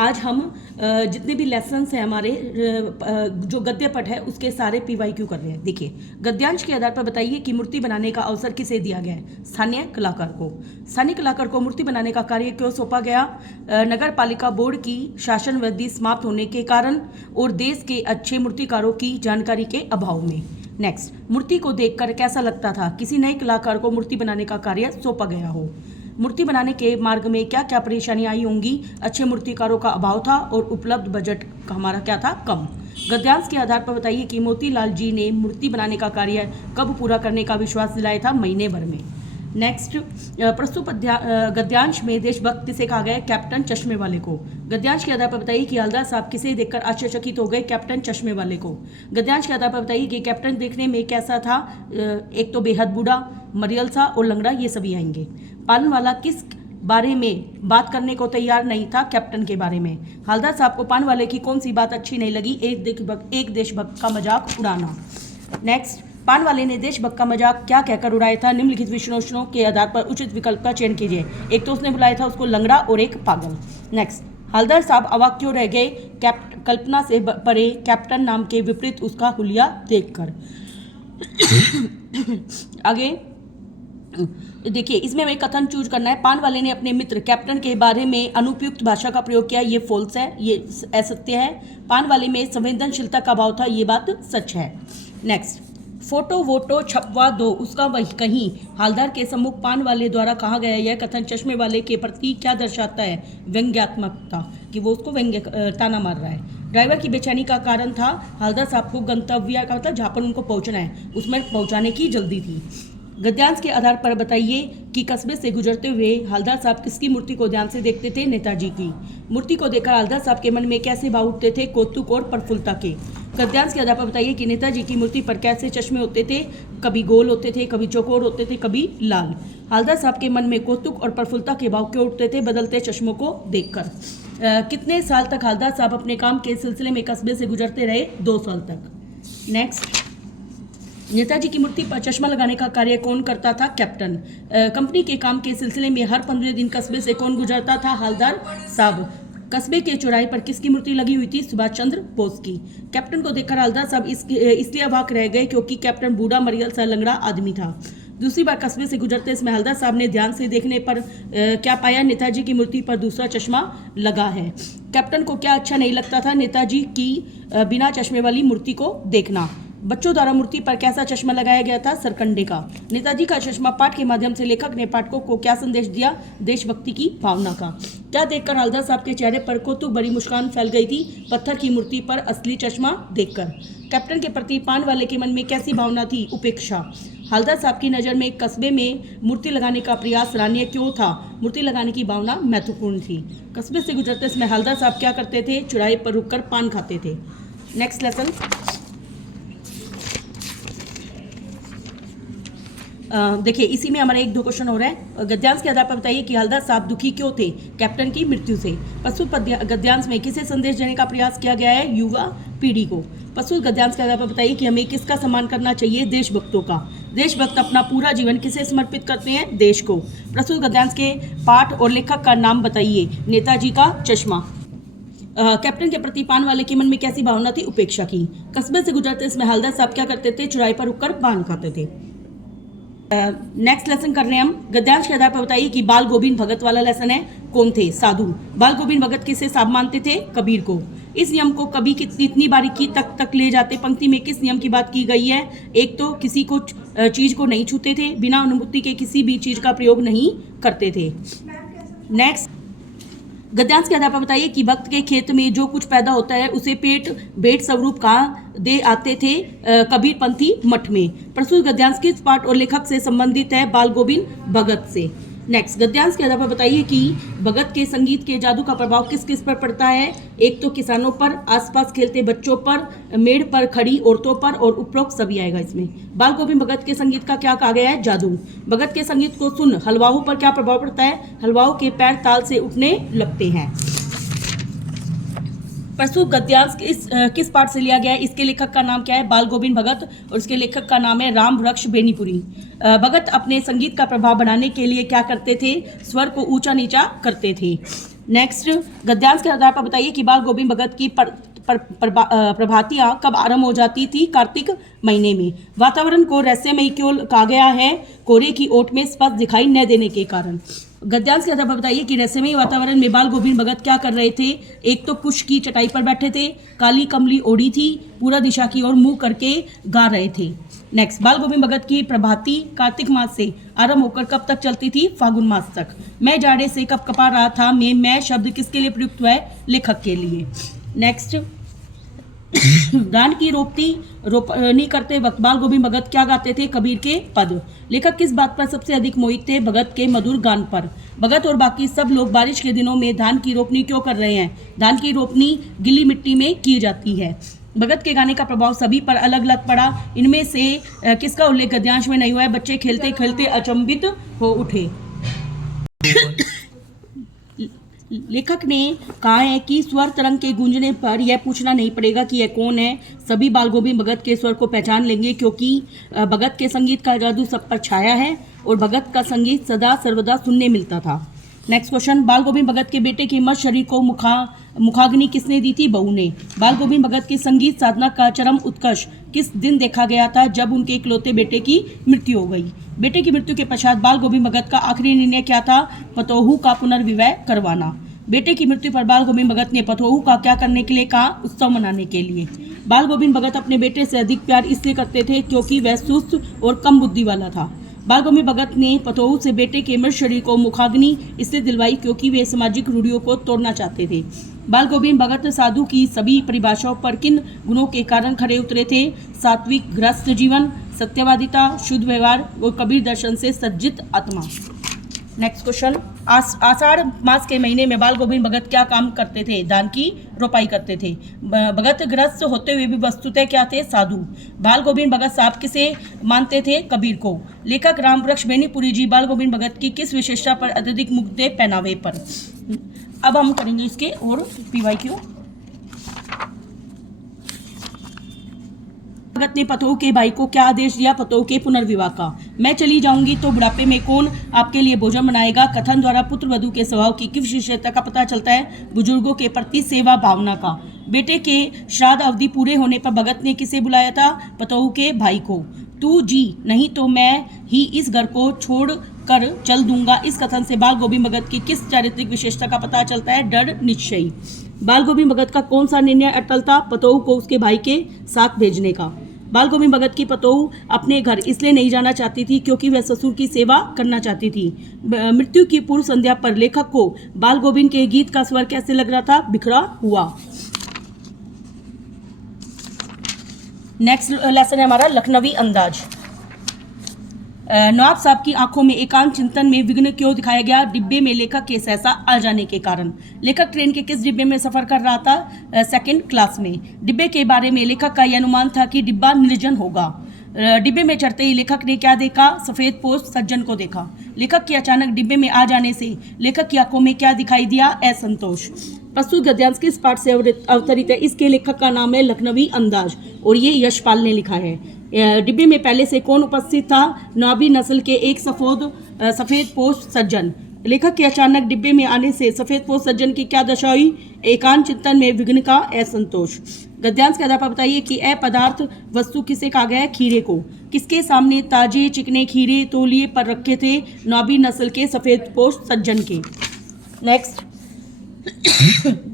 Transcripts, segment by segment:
आज हम जितने भी लेसन्स हैं हमारे जो गद्य पठ है उसके सारे PYQ कर रहे हैं। देखिए, गद्यांश के आधार पर बताइए कि मूर्ति बनाने का अवसर किसे दिया गया है? स्थानीय कलाकार को। स्थानीय कलाकार को मूर्ति बनाने का कार्य क्यों सौंपा गया? नगर पालिका बोर्ड की शासन अवधि समाप्त होने के कारण और देश के अच्छे मूर्तिकारों की जानकारी के अभाव में। नेक्स्ट, मूर्ति को देखकर कैसा लगता था? किसी नए कलाकार को मूर्ति बनाने का कार्य सौंपा गया हो। मूर्ति बनाने के मार्ग में क्या क्या परेशानियां आई होंगी? अच्छे मूर्तिकारों का अभाव था और उपलब्ध बजट का हमारा क्या था? कम। गद्यांश के आधार पर बताइए कि मोतीलाल जी ने मूर्ति बनाने का कार्य कब पूरा करने का विश्वास दिलाया था? महीने भर में। नेक्स्ट, प्रस्तुत गद्यांश में देशभक्त किसे कहा गया? कैप्टन चश्मे वाले को। गद्यांश के आधार पर बताइए कि हवलदार साहब किसे देखकर आश्चर्यचकित हो गए? कैप्टन चश्मे वाले को। गद्यांश के आधार पर बताइए कि कैप्टन देखने में कैसा था? एक तो बेहद बूढ़ा, मरियल सा और लंगड़ा, ये सभी आएंगे। पालन वाला किस बारे में बात करने को तैयार नहीं था? कैप्टन के बारे में। हवलदार साहब को पान वाले की कौन सी बात अच्छी नहीं लगी? एक देशभक्त का मजाक उड़ाना। नेक्स्ट, पान वाले ने देशभक्त का मजाक क्या कहकर उड़ाया था? निम्नलिखित विशेषणों के आधार पर उचित विकल्प का चयन कीजिए। एक तो उसने बुलाया था उसको लंगड़ा और एक पागल। नेक्स्ट, हवलदार साहब अवाक क्यों रह गए? कल्पना से परे कैप्टन नाम के विपरीत उसका हुलिया देखकर। आगे देखिए, इसमें हमें कथन चूज करना है। पान वाले ने अपने मित्र कैप्टन के बारे में अनुपयुक्त भाषा का प्रयोग किया, ये फॉल्स है, ये असत्य है। पान वाले में संवेदनशीलता का अभाव था, ये बात सच है। नेक्स्ट, फोटो वोटो छपवा दो, उसका वही कहीं हवलदार के सम्मुख पान वाले द्वारा कहा गया यह कथन चश्मे वाले के प्रति क्या दर्शाता है? व्यंग्यात्मकता, कि वो उसको व्यंग्य ताना मार रहा है। ड्राइवर की बेचैनी का कारण था हवलदार साहब को गंतव्य का मतलब जहाँ पर उनको पहुँचना है उसमें पहुँचाने की जल्दी थी। गद्यांश के आधार पर बताइए कि कस्बे से गुजरते हुए हवलदार साहब किसकी मूर्ति को ध्यान से देखते थे? नेताजी की। मूर्ति को देखकर हवलदार साहब के मन में कैसे भाव उठते थे? कौतुक और प्रफुल्लता के। गद्यांश के आधार पर बताइए कि नेताजी की मूर्ति पर कैसे चश्मे होते थे? कभी गोल होते थे, कभी चौकोर होते थे, कभी लाल। हवलदार साहब के मन में कौतुक और प्रफुल्लता के भाव क्यों उठते थे? बदलते चश्मों को देखकर। कितने साल तक हवलदार साहब अपने काम के सिलसिले में कस्बे से गुजरते रहे? 2 साल तक। नेक्स्ट, नेताजी की मूर्ति पर चश्मा लगाने का कार्य कौन करता था? कैप्टन। कंपनी के काम के सिलसिले में हर 15 दिन कस्बे से कौन गुजरता था? हवलदार साहब। कस्बे के चौराहे पर किसकी मूर्ति लगी हुई थी? सुभाष चंद्र बोस की। कैप्टन को देखकर हवलदार साहब इसलिए अवाक रह गए क्योंकि कैप्टन बूढ़ा, मरियल सा, लंगड़ा आदमी था। दूसरी बार कस्बे से गुजरते समय हवलदार साहब ने ध्यान से देखने पर क्या पाया? नेताजी की मूर्ति पर दूसरा चश्मा लगा है। कैप्टन को क्या अच्छा नहीं लगता था? नेताजी की बिना चश्मे वाली मूर्ति को देखना। बच्चों द्वारा मूर्ति पर कैसा चश्मा लगाया गया था? सरकंडे का। नेताजी का चश्मा पाठ के माध्यम से लेखक ने पाठकों को क्या संदेश दिया? देशभक्ति की भावना का। क्या देखकर हवलदार साहब के चेहरे पर कौतुक भरी मुस्कान फैल गई थी? पत्थर की मूर्ति पर असली चश्मा देखकर। कैप्टन के प्रति पान वाले के मन में कैसी भावना थी? उपेक्षा। हवलदार साहब की नज़र में कस्बे में मूर्ति लगाने का प्रयास सराहनीय क्यों था? मूर्ति लगाने की भावना महत्वपूर्ण थी। कस्बे से गुजरते समय हवलदार साहब क्या करते थे? चौराहे पर रुककर पान खाते थे। नेक्स्ट लेसन, देखिए इसी में हमारा 1-2 क्वेश्चन हो रहा है। गद्यांश के आधार पर बताइए कि हवलदार साहब दुखी क्यों थे? कैप्टन की मृत्यु से। प्रस्तुत गद्यांश में किसे संदेश देने का प्रयास किया गया है? युवा पीढ़ी को। प्रस्तुत गद्यांश के आधार पर बताइए कि हमें किसका सम्मान करना चाहिए? देशभक्तों का। देशभक्त अपना पूरा जीवन किसे समर्पित करते हैं? देश को। प्रस्तुत गद्यांश के पाठ और लेखक का नाम बताइए। नेताजी का चश्मा। कैप्टन के प्रति पान वाले के मन में कैसी भावना थी? उपेक्षा की। कस्बे से गुजरते इसमें हवलदार साहब क्या करते थे? चौराहे पर रुककर पान खाते थे। नेक्स्ट लेसन कर रहे हैं हम। गद्यांश के आधार पर बताइए कि बाल गोविंद भगत वाला लेसन है। कौन थे? साधु। बाल गोविंद भगत किसे साहब मानते थे? कबीर को। इस नियम को कभी कितनी बारीकी तक ले जाते? पंक्ति में किस नियम की बात की गई है? एक तो किसी को चीज को नहीं छूते थे, बिना अनुमति के किसी भी चीज का प्रयोग नहीं करते थे। नेक्स्ट, गद्यांश के आधार पर बताइए कि भक्त के खेत में जो कुछ पैदा होता है उसे भेंट स्वरूप कहाँ दे आते थे? कबीर पंथी मठ में। प्रस्तुत गद्यांश किस पाठ और लेखक से संबंधित है? बाल गोविंद भगत से। नेक्स्ट, गद्यांश के आधार पर बताइए कि भगत के संगीत के जादू का प्रभाव किस किस पर पड़ता है? एक तो किसानों पर, आसपास खेलते बच्चों पर, मेड़ पर खड़ी औरतों पर और उपरोक्त सभी आएगा इसमें। बाल गोविंद भगत के संगीत का क्या कहा गया है? जादू। भगत के संगीत को सुन हलवाओं पर क्या प्रभाव पड़ता है? हलवाओं के पैर ताल से उठने लगते हैं। प्रस्तुत गद्यांश किस पाठ से लिया गया है? इसके लेखक का नाम क्या है? बाल गोविंद भगत। और इसके लेखक का नाम है राम वृक्ष बेनीपुरी। भगत अपने संगीत का प्रभाव बढ़ाने के लिए क्या करते थे? स्वर को ऊंचा नीचा करते थे। नेक्स्ट, गद्यांश के आधार पर बताइए कि बाल गोविंद भगत की प्रभातियां कब आरंभ हो जाती थी? कार्तिक महीने में। वातावरण को रहस्यमयी क्यों कहा गया है? कोहरे की ओट में स्पष्ट दिखाई न देने के कारण। गद्यांश के आधार पर बताइए कि रहस्यमयी वातावरण में बाल गोविंद भगत क्या कर रहे थे? एक तो कुश की चटाई पर बैठे थे, काली कमली ओढ़ी थी, पूरा दिशा की ओर मुंह करके गा रहे थे। नेक्स्ट, बाल गोविंद भगत की प्रभाती कार्तिक मास से आरंभ होकर कब तक चलती थी? फागुन मास तक। मैं जाड़े से कब कपा रहा था में मैं शब्द किसके लिए प्रयुक्त है? लेखक के लिए। नेक्स्ट, धान की रोपनी करते वक्त बाल गोविंद भगत क्या गाते थे? कबीर के पद। लेखक किस बात पर सबसे अधिक मोहित थे? भगत के मधुर गान पर। भगत और बाकी सब लोग बारिश के दिनों में धान की रोपनी क्यों कर रहे हैं? धान की रोपनी गीली मिट्टी में की जाती है। भगत के गाने का प्रभाव सभी पर अलग अलग पड़ा। इनमें से किसका उल्लेख गद्यांश में नहीं हुआ है? बच्चे खेलते खेलते अचंभित हो उठे। लेखक ने कहा है कि स्वर तरंग के गूंजने पर यह पूछना नहीं पड़ेगा कि यह कौन है, सभी बाल गोविंद भगत के स्वर को पहचान लेंगे, क्योंकि भगत के संगीत का जादू सब पर छाया है और भगत का संगीत सदा सर्वदा सुनने मिलता था। नेक्स्ट क्वेश्चन, बाल गोविंद भगत के बेटे के मर्त शरीर को मुखाग्नि किसने दी थी? बहू ने। बाल गोविंद भगत की संगीत साधना का चरम उत्कर्ष किस दिन देखा गया था? जब उनके इकलौते बेटे की मृत्यु हो गई। बेटे की मृत्यु के पश्चात बाल गोविंद भगत का आखिरी निर्णय क्या था? पतोहू का पुनर्विवाह करवाना। बेटे की मृत्यु पर बाल गोविंद भगत ने पतोहू का क्या करने के लिए कहा? उत्सव मनाने के लिए। बाल गोविंद भगत अपने बेटे से अधिक प्यार इसलिए करते थे क्योंकि वह सुस्त और कम बुद्धि वाला था। बाल गोविंद भगत ने पतोहू से बेटे के मृत शरीर को मुखाग्नि इसलिए दिलवाई क्योंकि वे सामाजिक रूढ़ियों को तोड़ना चाहते थे। बाल गोविंद भगत साधु की सभी परिभाषाओं पर किन गुणों के कारण खरे उतरे थे? सात्विक गृहस्थ जीवन, सत्यवादिता, शुद्ध व्यवहार और कबीर दर्शन से सज्जित आत्मा। नेक्स्ट क्वेश्चन, आषाढ़ मास के महीने में बाल गोविंद भगत क्या काम करते थे? धान की रोपाई करते थे। भगत गृहस्थ होते हुए भी वस्तुतः क्या थे? साधु। बाल गोविंद भगत साहब किसे मानते थे? कबीर को। लेखक रामवृक्ष बेनीपुरी जी बाल गोविंद भगत की किस विशेषता पर अत्यधिक मुग्ध थे? पहनावे पर। अब हम करेंगे इसके और PYQ। भगत ने पतोहू के भाई को क्या आदेश दिया? पतोहू के पुनर्विवाह का। मैं चली जाऊंगी तो बुढ़ापे में कौन आपके लिए भोजन बनाएगा? कथन द्वारा पुत्र वधू के स्वभाव की किस विशेषता का पता चलता है? बुजुर्गों के प्रति सेवा भावना का। बेटे के श्राद्ध अवधि पूरे होने पर भगत ने किसे बुलाया था? पतोहू के भाई को। तू जी नहीं तो मैं ही इस घर को छोड़ कर चल दूंगा। इस कथन से बाल गोविंद भगत की किस चारित्रिक विशेषता का पता चलता है? दृढ़ निश्चयी। बाल गोविंद भगत का कौन सा निर्णय अटल था? पतोहू को उसके भाई के साथ भेजने का। बाल गोविंद भगत की पतोहू अपने घर इसलिए नहीं जाना चाहती थी क्योंकि वह ससुर की सेवा करना चाहती थी। मृत्यु की पूर्व संध्या पर लेखक को बाल गोविंद के गीत का स्वर कैसे लग रहा था? बिखरा हुआ। नेक्स्ट लेसन है हमारा लखनवी अंदाज। नवाब साहब की आंखों में एकांत चिंतन में विघ्न क्यों दिखाया गया? डिब्बे में लेखक के सहसा आ जाने के कारण। लेखक ट्रेन के किस डिब्बे में सफर कर रहा था? सेकंड क्लास में। डिब्बे के बारे में लेखक का यह अनुमान था कि डिब्बा निर्जन होगा। डिब्बे में चढ़ते ही लेखक ने क्या देखा? सफेद पोस्ट सज्जन को देखा। लेखक के अचानक डिब्बे में आ जाने से लेखक की आंखों में क्या दिखाई दिया? असंतोष। प्रस्तुत गद्यांश किस पाठ से अवतरित है? इसके लेखक का नाम है लखनवी अंदाज और ये यशपाल ने लिखा है। डिब्बे में पहले से कौन उपस्थित था? नवाबी नस्ल के एक सफेद पोस्ट सज्जन। लेखक के अचानक डिब्बे में आने से सफेद पोस्ट सज्जन की क्या दशा हुई? एकांत चिंतन में विघ्न का असंतोष। गद्यांश के आधार पर बताइए कि अपदार्थ वस्तु किसे कहा गया है? खीरे को। किसके सामने ताजे चिकने खीरे तौलिए पर रखे थे? नवाबी नस्ल के सफेद पोस्ट सज्जन के। नेक्स्ट,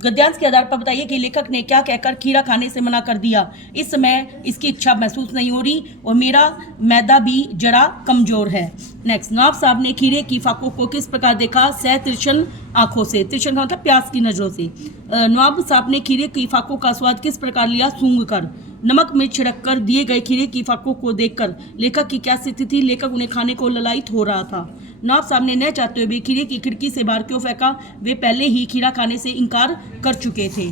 गद्यांश के आधार पर बताइए कि लेखक ने क्या कहकर खीरा खाने से मना कर दिया? इस समय इसकी इच्छा महसूस नहीं हो रही और मेरा मैदा भी जरा कमजोर है। नेक्स्ट, नवाब साहब ने खीरे की फाकों को किस प्रकार देखा? तिरछन आंखों से। तिरछन का मतलब प्यास की नजरों से। नवाब साहब ने खीरे की फाकों का स्वाद किस प्रकार लिया? सूंघ कर। नमक मिर्च छिड़क कर दिए गए खीरे की फाकों को देखकर लेखक की क्या स्थिति थी? लेखक उन्हें खाने को ललायित हो रहा था। नवाब साहब ने न चाहते हुए खीरे की खिड़की से बाहर क्यों फेंका? वे पहले ही खीरा खाने से इनकार कर चुके थे।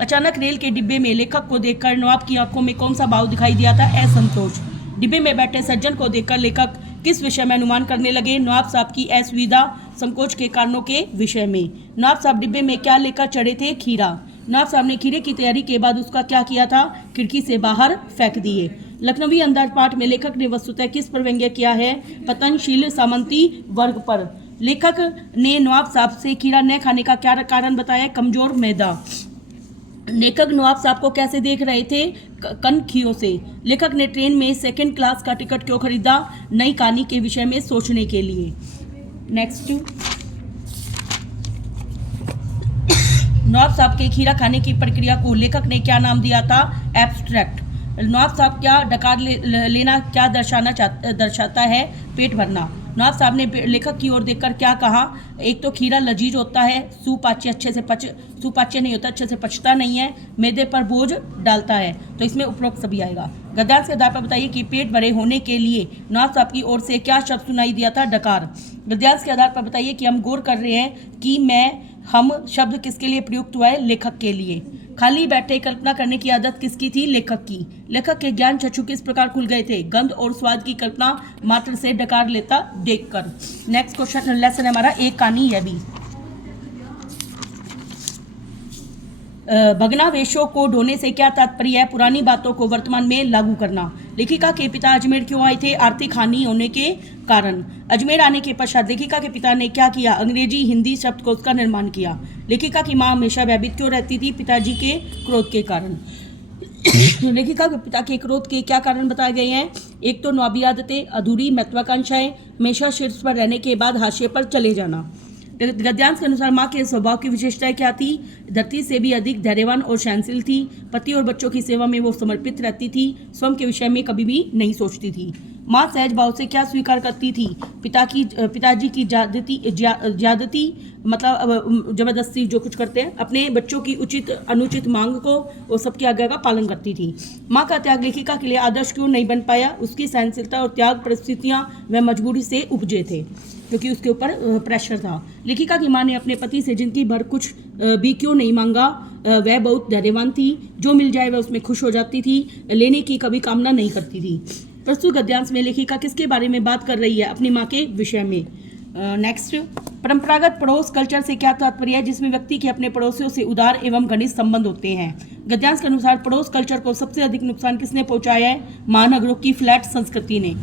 अचानक रेल के डिब्बे में लेखक को देखकर नवाब की आंखों में कौन सा भाव दिखाई दिया था? असंतोष। डिब्बे में बैठे सज्जन को देखकर लेखक किस विषय में अनुमान करने लगे? नवाब साहब की असुविधा संकोच के कारणों के विषय में। नवाब साहब डिब्बे में क्या लेकर चढ़े थे? खीरा। नवाब साहब ने खीरे की तैयारी के बाद उसका क्या किया था? खिड़की से बाहर फेंक दिए। लखनवी अंदाज पाठ में लेखक ने वस्तुतः किस पर व्यंग्य किया है? पतनशील सामंती वर्ग पर। लेखक ने नवाब साहब से खीरा न खाने का क्या कारण बताया? कमजोर मैदा। लेखक नवाब साहब को कैसे देख रहे थे? कनखियों से। लेखक ने ट्रेन में सेकंड क्लास का टिकट क्यों खरीदा? नई कहानी के विषय में सोचने के लिए। नेक्स्ट, नवाब साहब के खीरा खाने की प्रक्रिया को लेखक ने क्या नाम दिया था? एब्स्ट्रैक्ट। नवाब साहब क्या डकार लेना क्या दर्शाता है? पेट भरना। नवाब साहब ने लेखक की ओर देखकर क्या कहा? एक तो खीरा लजीज होता है, सुपाच्य नहीं होता, अच्छे से पचता नहीं है, मैदे पर बोझ डालता है। तो इसमें उपरोक्त सभी आएगा। गद्यांश के आधार पर बताइए कि पेट भरे होने के लिए नवाब साहब की ओर से क्या शब्द सुनाई दिया था? डकार। गद्यांश के आधार पर बताइए कि हम गौर कर रहे हैं कि हम शब्द किसके लिए प्रयुक्त हुआ है? लेखक के लिए। खाली बैठे कल्पना करने की आदत किसकी थी? लेखक की। लेखक के ज्ञान चक्षु किस प्रकार खुल गए थे? गंध और स्वाद की कल्पना मात्र से डकार लेता देखकर। नेक्स्ट क्वेश्चन लेसन है हमारा एक कहानी यह भी। भग्नावशेषों को ढोने से क्या तात्पर्य है? पुरानी बातों को वर्तमान में लागू करना। लेखिका के पिता अजमेर क्यों आए थे? आर्थिक हानि होने के कारण। अजमेर आने के पश्चात लेखिका के पिता ने क्या किया? अंग्रेजी हिंदी शब्दकोश का निर्माण किया। लेखिका की मां हमेशा भयभीत क्यों रहती थी? पिताजी के क्रोध के कारण। लेखिका के पिता के क्रोध के क्या कारण बताए गए हैं? एक तो नौबी आदतें, अधूरी महत्वाकांक्षाएं, हमेशा शीर्ष पर रहने के बाद हाशिए पर चले जाना। गद्यांश के अनुसार माँ के स्वभाव की विशेषताएं क्या थी? धरती से भी अधिक धैर्यवान और सहनशील थी। पति और बच्चों की सेवा में वो समर्पित रहती थी। स्वयं के विषय में कभी भी नहीं सोचती थी। माँ सहज भाव से क्या स्वीकार करती थी? पिताजी की ज्यादती मतलब जबरदस्ती जो कुछ करते हैं, अपने बच्चों की उचित अनुचित मांग को वो सबकी आज्ञा का पालन करती थी। माँ का त्याग लेखिका के लिए आदर्श क्यों नहीं बन पाया? उसकी सहनशीलता और त्याग परिस्थितियाँ व मजबूरी से उपजे थे, क्योंकि उसके ऊपर प्रेशर था। लेखिका की माँ ने अपने पति से जिंदगी भर कुछ भी क्यों नहीं मांगा? वह बहुत धैर्यवान थी, जो मिल जाए वह उसमें खुश हो जाती थी, लेने की कभी कामना नहीं करती थी। प्रस्तुत गद्यांश में लेखिका किसके बारे में बात कर रही है? अपनी माँ के विषय में। नेक्स्ट, परंपरागत पड़ोस कल्चर से क्या तात्पर्य है? जिसमें व्यक्ति के अपने पड़ोसियों से उदार एवं घनिष्ठ संबंध होते हैं। गद्यांश के अनुसार पड़ोस कल्चर को सबसे अधिक नुकसान किसने पहुंचाया है? महानगरों की फ्लैट संस्कृति ने।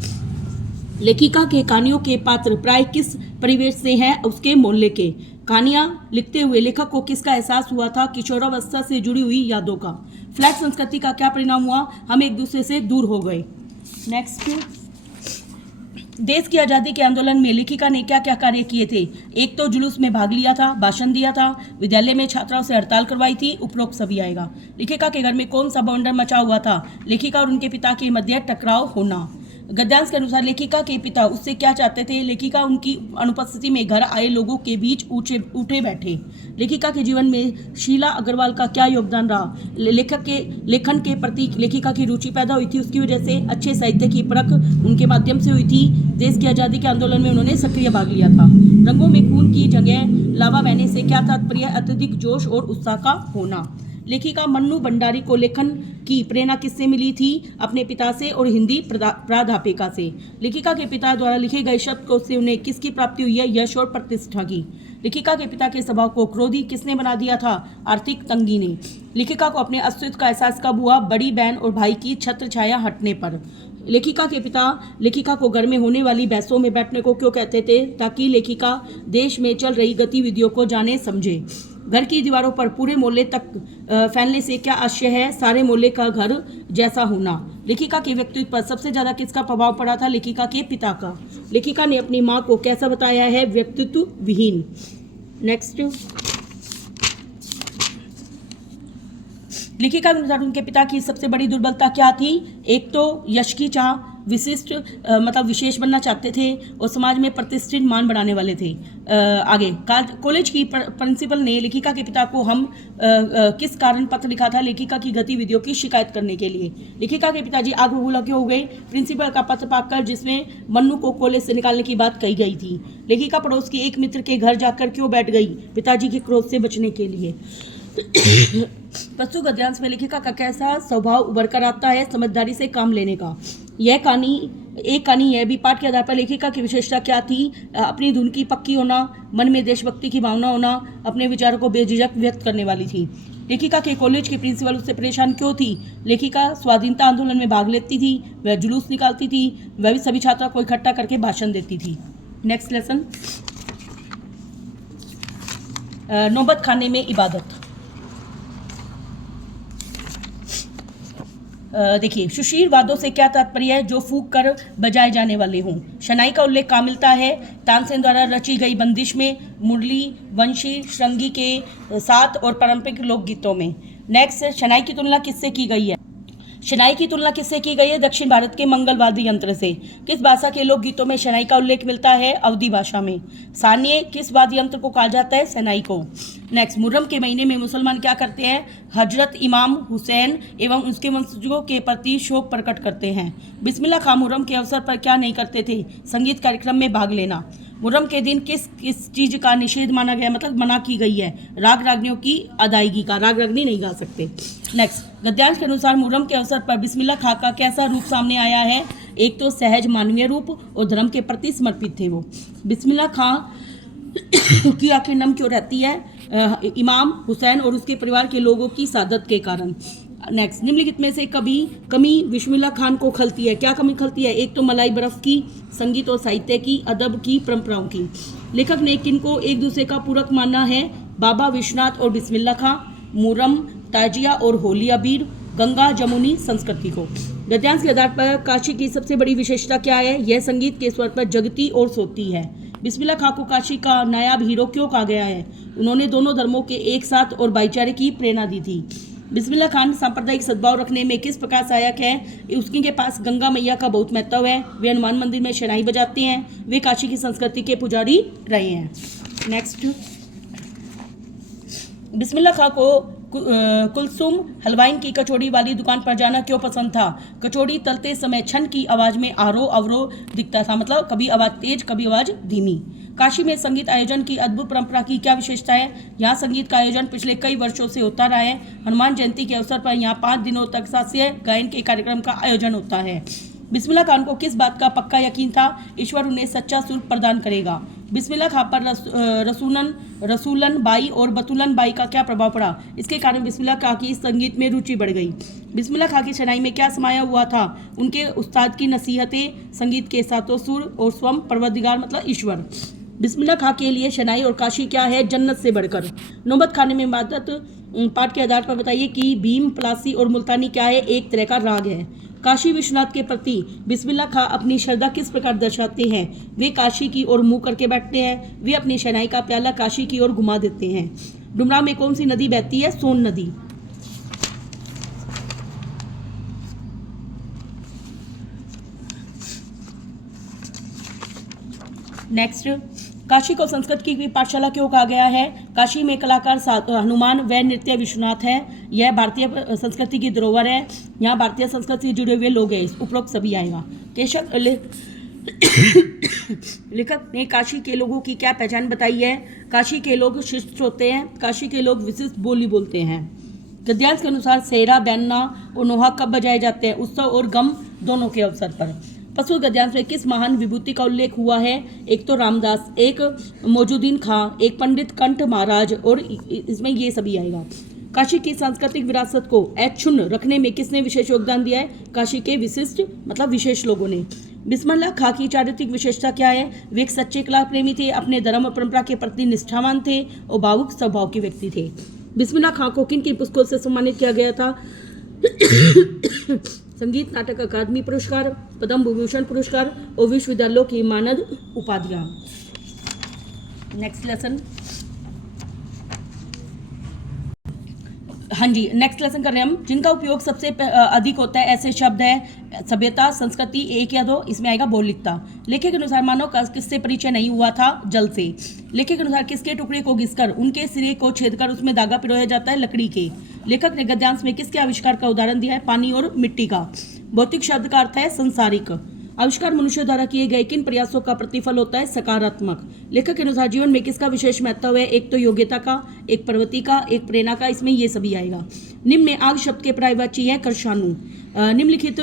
लेखिका के कहानियों के पात्र प्राय किस परिवेश से हैं? उसके मोहल्ले के। कहानियां लिखते हुए लेखक को किसका एहसास हुआ था? किशोरावस्था से जुड़ी हुई यादों का। फ्लैट संस्कृति का क्या परिणाम हुआ? हम एक दूसरे से दूर हो गए। नेक्स्ट, देश की आज़ादी के आंदोलन में लेखिका ने क्या क्या कार्य किए थे? एक तो जुलूस में भाग लिया था, भाषण दिया था, विद्यालय में छात्राओं से हड़ताल करवाई थी, उपरोक्त सभी आएगा। लेखिका के घर में कौन सा बवंडर मचा हुआ था? लेखिका और उनके पिता के मध्य टकराव होना। गद्यांश के अनुसार लेखिका के पिता उससे क्या चाहते थे? लेखिका उनकी अनुपस्थिति में घर आए लोगों के बीच उठे बैठे। लेखिका के जीवन में शीला अग्रवाल का क्या योगदान रहा? लेखक के लेखन के प्रति लेखिका की रुचि पैदा हुई थी, उसकी वजह से अच्छे साहित्य की परख उनके माध्यम से हुई थी। देश की आज़ादी के आंदोलन में उन्होंने सक्रिय भाग लिया था। रंगों में खून की जगह लावा बहने से क्या तात्पर्य? अत्यधिक जोश और उत्साह का होना। लेखिका मन्नू भंडारी को लेखन की प्रेरणा किससे मिली थी? अपने पिता से और हिंदी प्राध्यापिका से। लेखिका के पिता द्वारा लिखे गए शब्द से उन्हें किसकी प्राप्ति हुई है? यश और प्रतिष्ठा की। लेखिका के पिता के स्वभाव को क्रोधी किसने बना दिया था? आर्थिक तंगी ने। लेखिका को अपने अस्तित्व का एहसास कब हुआ? बड़ी बहन और भाई की छत्र छाया हटने पर। लेखिका के पिता लेखिका को घर में होने वाली बहसों में बैठने को क्यों कहते थे? ताकि लेखिका देश में चल रही गतिविधियों को जाने समझे। घर की दीवारों पर पूरे मोहल्ले तक फैलने से क्या आशय है? सारे मोहल्ले का घर जैसा होना। लेखिका के व्यक्तित्व पर सबसे ज़्यादा किसका प्रभाव पड़ा था? लेखिका के पिता का। लेखिका ने अपनी माँ को कैसा बताया है? व्यक्तित्व विहीन। नेक्स्ट, लेखिका के अनुसार उनके पिता की सबसे बड़ी दुर्बलता क्या थी? एक तो यश की चाह, विशिष्ट मतलब विशेष बनना चाहते थे और समाज में प्रतिष्ठित मान बनाने वाले थे। आगे, कॉलेज की प्रिंसिपल ने लेखिका के पिता को किस कारण पत्र लिखा था? लेखिका की गतिविधियों की शिकायत करने के लिए। लेखिका के पिताजी आग बबूला क्यों हो गए? प्रिंसिपल का पत्र पाकर जिसमें मन्नू को कॉलेज से निकालने की बात कही गई थी। लेखिका पड़ोस की एक मित्र के घर जाकर क्यों बैठ गई? पिताजी के क्रोध से बचने के लिए। प्रस्तुत गद्यांश में लेखिका का कैसा स्वभाव उभर कर आता है? समझदारी से काम लेने का। यह कहानी है भी पाठ के आधार पर लेखिका की विशेषता क्या थी? अपनी धुन की पक्की होना, मन में देशभक्ति की भावना होना, अपने विचारों को बेझिझक व्यक्त करने वाली थी। लेखिका के कॉलेज की प्रिंसिपल उससे परेशान क्यों थी? लेखिका स्वाधीनता आंदोलन में भाग लेती थी, वह जुलूस निकालती थी, वह भी सभी छात्रों को इकट्ठा करके भाषण देती थी। नेक्स्ट लेसन, नौबत खाने में इबादत। देखिए, सुशील वादों से क्या तात्पर्य है? जो फूंक कर बजाए जाने वाले हों। शनाई का उल्लेख कहाँ मिलता है? तानसेन द्वारा रची गई बंदिश में, मुरली, वंशी, श्रृंगी के साथ और पारंपरिक लोकगीतों में। नेक्स्ट, शनाई की तुलना किससे की गई है? शनाई की तुलना किससे की गई है? दक्षिण भारत के मंगलवाद्य यंत्र से। किस भाषा के लोकगीतों में शनाई का उल्लेख मिलता है? अवधी भाषा में। सान्य किस वाद्य यंत्र को कहा जाता है? शनाई को। नेक्स्ट, मुहर्रम के महीने में मुसलमान क्या करते हैं? हजरत इमाम हुसैन एवं उसके वंशजों के प्रति शोक प्रकट करते हैं। बिस्मिल्लाह खां मुहर्रम के अवसर पर क्या नहीं करते थे? संगीत कार्यक्रम में भाग लेना। मुहर्रम के दिन किस किस चीज़ का निषेध माना गया, मतलब मना की गई है? राग रागनियों की अदायगी का। राग रागनी नहीं गा सकते। नेक्स्ट, गद्यांश के अनुसार मुहर्रम के अवसर पर बिस्मिल्लाह खां का कैसा रूप सामने आया है? एक तो सहज मानवीय रूप और धर्म के प्रति समर्पित थे वो। बिस्मिल्लाह खां की आंखें नम क्यों रहती है? इमाम हुसैन और उसके परिवार के लोगों की सादत के कारण। नेक्स्ट, निम्नलिखित में से कमी बिस्मिल्लाह खान को खलती है? क्या कमी खलती है? एक तो मलाई बर्फ की, संगीत और साहित्य की, अदब की, परंपराओं की। लेखक ने किनको एक दूसरे का पूरक माना है? बाबा विश्वनाथ और बिस्मिल्लाह खां, मुहर्रम, ताजिया और होली अबीर, गंगा जमुनी संस्कृति को। गद्यांश के आधार पर काशी की सबसे बड़ी विशेषता क्या है? यह संगीत के स्वर पर जगती और सोती है। बिस्मिल्लाह खां को काशी का नायाब हीरो क्यों कहा गया है? उन्होंने दोनों धर्मों के एक साथ और भाईचारे की प्रेरणा दी थी। बिस्मिल्लाह खान सांप्रदायिक सद्भाव रखने में किस प्रकार सहायक है? उसके के पास गंगा मैया का बहुत महत्व है। वे हनुमान मंदिर में शनाई बजाते हैं। वे काशी की संस्कृति के पुजारी रहे हैं। नेक्स्ट, बिस्मिल्लाह खां को कुलसुम हलवाइन की कचौड़ी वाली दुकान पर जाना क्यों पसंद था? कचौड़ी तलते समय छन की आवाज़ में आरोह अवरोह दिखता था, मतलब कभी आवाज़ तेज कभी आवाज़ धीमी। काशी में संगीत आयोजन की अद्भुत परंपरा की क्या विशेषता है? यहाँ संगीत का आयोजन पिछले कई वर्षों से होता रहा है। हनुमान जयंती के अवसर पर यहाँ 5 दिनों तक शास्त्रीय गायन के कार्यक्रम का आयोजन होता है। बिस्मिल्लाह खान को किस बात का पक्का यकीन था? ईश्वर उन्हें सच्चा सुर प्रदान करेगा। बिस्मिल्लाह खान पर रसूलन बाई और बतुलन बाई का क्या प्रभाव पड़ा? इसके कारण बिस्मिल्लाह खां की संगीत में रुचि बढ़ गई। बिस्मिल्लाह खां की शनाई में क्या समाया हुआ था? उनके उस्ताद की नसीहतें, संगीत के सातों सुर और स्वयं परवरदिगार मतलब ईश्वर। बिस्मिल्लाह खां के लिए शनाई और काशी क्या है? जन्नत से बढ़कर। नौबत खाने में इबादत पाठ के आधार पर बताइए कि भीम, पलासी और मुल्तानी क्या है? एक तरह का राग है। काशी विश्वनाथ के प्रति बिस्मिल्लाह खां अपनी श्रद्धा किस प्रकार दर्शाते हैं? वे काशी की ओर मुंह करके बैठते हैं। वे अपनी शनाई का प्याला काशी की ओर घुमा देते हैं। डुमराव में कौन सी नदी बहती है? सोन नदी। नेक्स्ट, काशी को संस्कृत की पाठशाला क्यों कहा गया है? काशी में कलाकार हनुमान व नृत्य विश्वनाथ है। यह भारतीय संस्कृति की धरोहर है। यहाँ भारतीय संस्कृति से जुड़े हुए लोग हैं। उपरोक्त सभी आएगा। लेखक ने काशी के लोगों की क्या पहचान बताई है? काशी के लोग शिष्ट होते हैं। काशी के लोग विशिष्ट बोली बोलते हैं। गद्यांश के अनुसार सेहरा, बैनना और नोहा कब बजाए जाते हैं? उत्सव और गम दोनों के अवसर पर। पशु गद्यांश में किस महान विभूति का उल्लेख हुआ है? एक तो रामदास, एक मौजूदीन खां, एक पंडित कंठ महाराज और इसमें ये सभी आएगा। काशी की सांस्कृतिक विरासत को अक्षुण्ण रखने में किसने विशेष योगदान दिया है? काशी के विशिष्ट मतलब विशेष लोगों ने। बिस्मिल्लाह खां की चारित्रिक विशेषता क्या है? वे एक सच्चे कला प्रेमी थे, अपने धर्म और परंपरा के प्रति निष्ठावान थे और भावुक स्वभाव के व्यक्ति थे। बिस्मिल्लाह खां को किन किन पुरस्कारों से सम्मानित किया गया था? संगीत नाटक अकादमी पुरस्कार, पद्म विभूषण पुरस्कार और विश्वविद्यालयों की मानद उपाधियां। Next lesson. हाँ जी, नेक्स्ट लेसन कर रहे हैं हम। जिनका उपयोग सबसे अधिक होता है ऐसे शब्द है सभ्यता, संस्कृति, एक या दो। इसमें आएगा बहुलिकता। लेखक के अनुसार मानव का किससे परिचय नहीं हुआ था? जल से। लेखक के अनुसार किसके टुकड़े को घिसकर उनके सिरे को छेदकर उसमें धागा पिरोया जाता है? लकड़ी के। लेखक ने गद्यांश में किसके आविष्कार का उदाहरण दिया है? पानी और मिट्टी का। भौतिक शब्द का अर्थ है संसारिक। आविष्कार मनुष्य द्वारा किए गए किन प्रयासों का प्रतिफल होता है? सकारात्मक। लेखक के अनुसार जीवन में किसका विशेष महत्व है? एक तो योग्यता का, एक प्रवृत्ति का, एक प्रेरणा का। इसमें ये सभी आएगा। निम्न में आग शब्द के पर्यायवाची है कर्षाणु। निम्नलिखित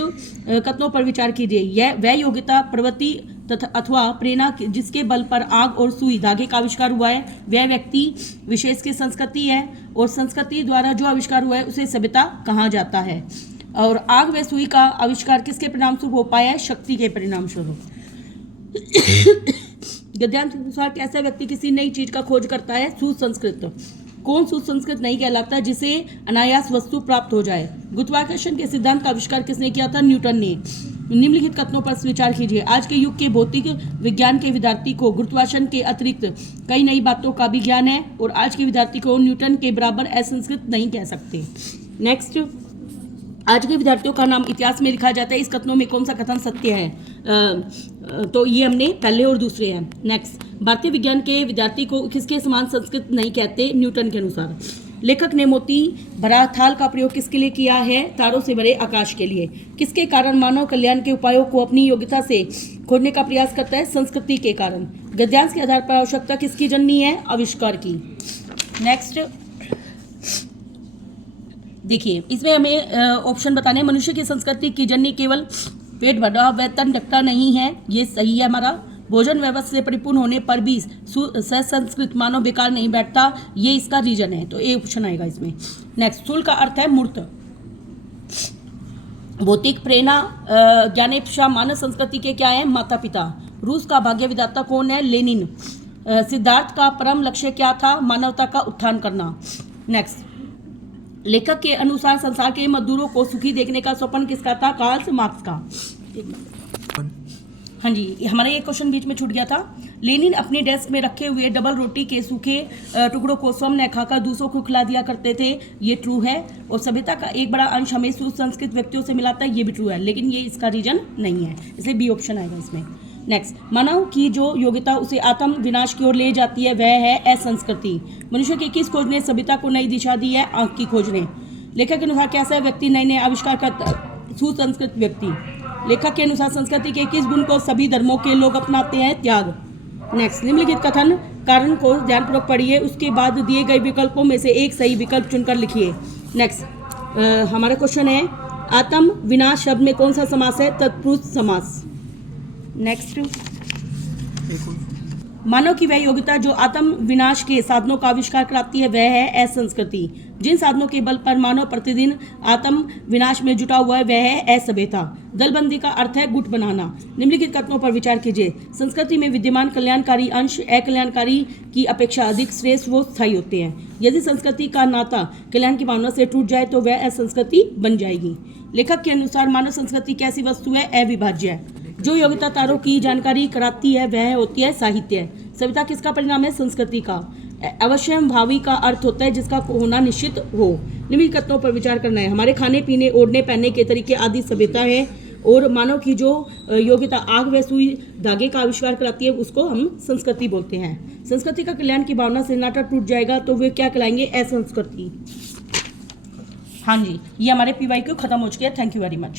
कथनों पर विचार कीजिए। यह वह योग्यता, प्रवृत्ति तथा अथवा प्रेरणा जिसके बल पर आग और सुई धागे का आविष्कार हुआ है, वह व्यक्ति विशेष की संस्कृति है और संस्कृति द्वारा जो आविष्कार हुआ है उसे सभ्यता कहा जाता है। और आग व सुई का आविष्कार किसके परिणाम स्वरूप हो पाया है? शक्ति के परिणाम स्वरूप। गद्यांश के अनुसार कैसा व्यक्ति किसी नई चीज का खोज करता है? सुसंस्कृत। कौन सुसंस्कृत नहीं कहलाता? जिसे अनायास वस्तु प्राप्त हो जाए। गुरुत्वाकर्षण के सिद्धांत का आविष्कार किसने किया था? न्यूटन ने। निम्नलिखित कथनों पर विचार कीजिए। आज के युग के भौतिक विज्ञान के विद्यार्थी को गुरुत्वाकर्षण के अतिरिक्त कई नई बातों का भी ज्ञान है और आज के विद्यार्थी को न्यूटन के बराबर असंस्कृत नहीं कह सकते। नेक्स्ट, आज के विद्यार्थियों का नाम इतिहास में लिखा जाता है। इस कथनों में कौन सा कथन सत्य है? तो ये हमने पहले और दूसरे हैं। नेक्स्ट, भारतीय विज्ञान के विद्यार्थी को किसके समान संस्कृत नहीं कहते? न्यूटन के अनुसार। लेखक ने मोती भरा थाल का प्रयोग किसके लिए किया है? तारों से भरे आकाश के लिए। किसके कारण मानव कल्याण के उपायों को अपनी योग्यता से खोजने का प्रयास करता है? संस्कृति के कारण। गद्यांश के आधार पर आवश्यकता किसकी जननी है? आविष्कार की। नेक्स्ट देखिए, इसमें हमें ऑप्शन बताने हैं। मनुष्य की संस्कृति की जननी केवल पेट भरा व तन ढकता नहीं है, ये सही है हमारा। भोजन व्यवस्था से परिपूर्ण होने पर भी ससंस्कृत मानव बेकार नहीं बैठता, ये इसका रीजन है, तो ए ऑप्शन आएगा इसमें। नेक्स्ट, स्थूल का अर्थ है मूर्त। भौतिक प्रेरणा ज्ञानेच्छा मानव संस्कृति के क्या है? माता पिता। रूस का भाग्य विधाता कौन है? लेनिन। सिद्धार्थ का परम लक्ष्य क्या था? मानवता का उत्थान करना। नेक्स्ट, लेखक के अनुसार संसार के मजदूरों को सुखी देखने का स्वप्न किसका था? कार्ल मार्क्स का। हाँ जी, हमारा ये क्वेश्चन बीच में छूट गया था। लेनिन अपने डेस्क में रखे हुए डबल रोटी के सूखे टुकड़ों को स्वयं न खाकर दूसरों को खिला दिया करते थे, ये ट्रू है। और सभ्यता का एक बड़ा अंश हमें सुसंस्कृत व्यक्तियों से मिलाता है, ये भी ट्रू है, लेकिन ये इसका रीजन नहीं है, इसलिए बी ऑप्शन आएगा इसमें। नेक्स्ट, मानव की जो योग्यता उसे आत्म विनाश की ओर ले जाती है वह है असंस्कृति। मनुष्य की किस खोज ने सभ्यता को नई दिशा दी है? आंख की खोज ने। लेखक के अनुसार कैसा व्यक्ति नए नए आविष्कार करता है? सुसंस्कृत व्यक्ति। लेखक के अनुसार संस्कृति के किस गुण को सभी धर्मों के लोग अपनाते हैं? त्याग। नेक्स्ट, निम्नलिखित कथन कारण को ध्यानपूर्वक पढ़िए, उसके बाद दिए गए विकल्पों में से एक सही विकल्प चुनकर लिखिए। नेक्स्ट, हमारा क्वेश्चन है आत्म विनाश शब्द में कौन सा समास है? तत्पुरुष समास। नेक्स्ट, मानव की वह योग्यता जो आत्म विनाश के साधनों का आविष्कार कराती है वह है असंस्कृति। जिन साधनों के बल पर मानव प्रतिदिन आत्म विनाश में जुटा हुआ है वह है असभ्यता। दलबंदी का अर्थ है गुट बनाना। निम्नलिखित कथनों पर विचार कीजिए। संस्कृति में विद्यमान कल्याणकारी अंश अकल्याणकारी की अपेक्षा अधिक श्रेष्ठ व स्थायी होते हैं। यदि संस्कृति का नाता कल्याण की भावना से टूट जाए तो वह असंस्कृति बन जाएगी। लेखक के अनुसार मानव संस्कृति कैसी वस्तु है? अविभाज्य है। जो योग्यता तारों की जानकारी कराती है वह होती है साहित्य। सभ्यता किसका परिणाम है? संस्कृति का। अवश्य भावी का अर्थ होता है जिसका होना निश्चित हो। निम्नलिखित कथनों पर विचार करना है। हमारे खाने पीने ओढ़ने पहनने के तरीके आदि सभ्यता है और मानव की जो योग्यता आग व सुई धागे का आविष्कार कराती है उसको हम संस्कृति बोलते हैं। संस्कृति का कल्याण की भावना से नाता टूट जाएगा तो वे क्या कहलाएंगे? असंस्कृति। हाँ जी, ये हमारे PYQ खत्म हो चुके हैं। Thank you very much.